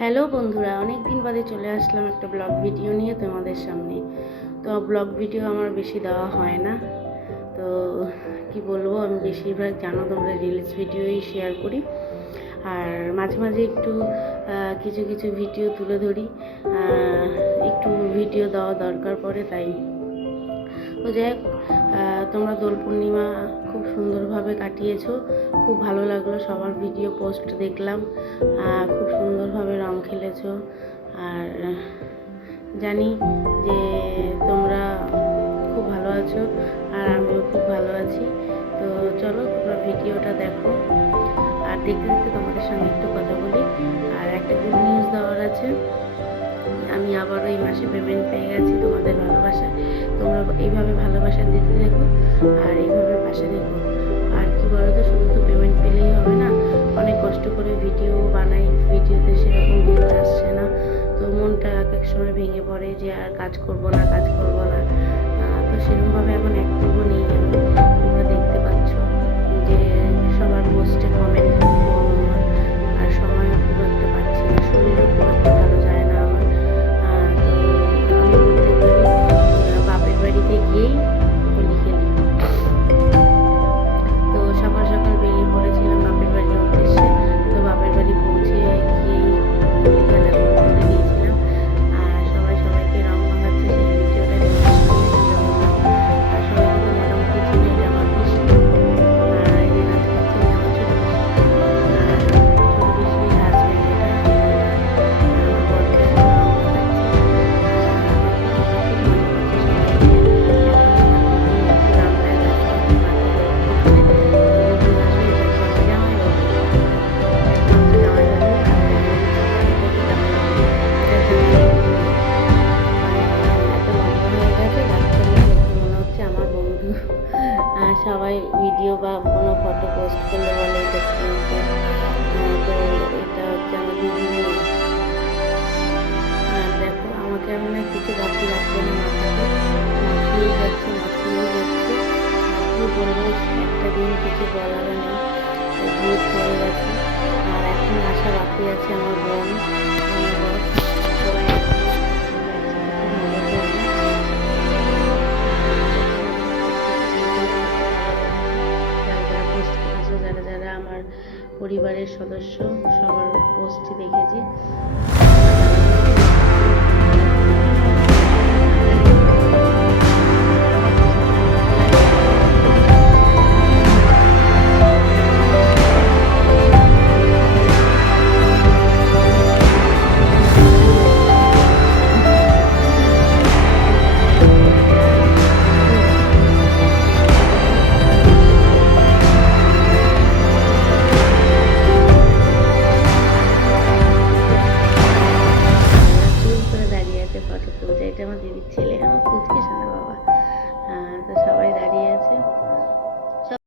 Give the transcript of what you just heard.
Hello বন্ধুরা, অনেক দিন বাদে চলে আসলাম একটা ব্লগ ভিডিও নিয়ে তোমাদের সামনে। তো ব্লগ ভিডিও আমার বেশি দেওয়া হয় না, তো কি বলবো, আমি বেশিরভাগ জানো তোমরা রিলস ভিডিওই শেয়ার করি, আর মাঝে মাঝে একটু কিছু কিছু ভিডিও তুলে ধরি, একটু ভিডিও দেওয়া দরকার পড়ে তাই। তো যাই হোক, তোমরা দোল পূর্ণিমা খুব সুন্দরভাবে কাটিয়েছো, খুব ভালো লাগলো সবার ভিডিও পোস্ট দেখলাম, খুব সুন্দরভাবে রং খেলেছো, আর জানি যে তোমরা খুব ভালো আছো আর আমিও খুব ভালো আছি। তো চলো তোমরা ভিডিওটা দেখো, আর দেখতে দেখতে তোমাদের সঙ্গে একটু কথা বলি। আর একটা গুড নিউজ দেওয়ার আছে, আমি আবারও এই মাসে পেমেন্ট পেয়ে গেছি তোমাদের ভালোবাসা। তোমরা এইভাবে ভালোবাসা দিতে দেখো আর এইভাবে পাশে দেখো। আর কি বলো তো, শুধু তো পেমেন্ট পেলেই হবে না, অনেক কষ্ট করে ভিডিও বানাই, ভিডিওতে সেরকম ভিউ আসছে না, তো মনটা এক এক সময় ভেঙে পড়ে যে আর কাজ করব না। তো সেরকমভাবে এখন অ্যাক্টিভও নেই আমি। তোমরা দেখতে পাচ্ছ যে সবার পোস্টে কমেন্ট কম আমার, আর সময়ও খুব একটা পাচ্ছি না, শরীরও খুব একটা ভালো যায় না আমার। তো আমি বলতে পারি বাপের বাড়িতে গিয়েই হোলি খেলি। তো সকাল সকাল বেরিয়ে পড়েছিলাম বাপের বাড়ির উদ্দেশ্যে। তো বাপের বাড়ি পৌঁছে গিয়েই হোলি খেলা শুরু করে দিয়েছিলাম, আর সবাই সবাইকে রং মাখাচ্ছে সেই ভিডিওটা আর সবাইকে তো মোটামুটি চিনে, এটা আমার পিসি, আর এই যে নাচ করছে এটা আমার ছোট পিসি, আর ছোট পিসির হাজবেন্ড এটা, আমার বরকে এখন রং মাখাচ্ছে। খুব মজা করছে সবাই মিলে। এখন আমার দিদি একটু রান্নায় ব্যস্ত, মাকে হেল্প করছে। তো দিদি আসলে এটা হচ্ছে আমার জামাইবাবু, এটা হচ্ছে জামাইবাবু, আর এটা হচ্ছে জামাইবাবু, এটা হচ্ছে আমার বন্ধু। এত লম্বা হয়ে গেছে, বাচ্চাগুলো দেখে মনে হচ্ছে আমার বন্ধু। সবাই ভিডিও বা কোনো ফটো পোস্ট করলে বলে এটা কি হচ্ছে। তো এটা হচ্ছে আমার দিদি মেয়ে। আর দেখো, আমাকে আমি না কিছু বাকি রাখবো না, মাখিয়ে যাচ্ছে। আর কি বলবো, একটা দিন কিছু বলার নেই, ভূত হয়ে গেছে। আর এখন আসা বাকি আছে আমার বোন, আমার বর, সবাই এখন আমরা একসাথে খুব মজা করবো। যারা যারা পোস্ট করেছে, যারা যারা আমার পরিবারের সদস্য, সবার পোস্টই দেখেছি। চুল করে দাঁড়িয়ে আছে ফটো তুলছে, এটা আমার দিদির ছেলে, আমার কুচকে শোনা বাবা। তো সবাই দাঁড়িয়ে আছে,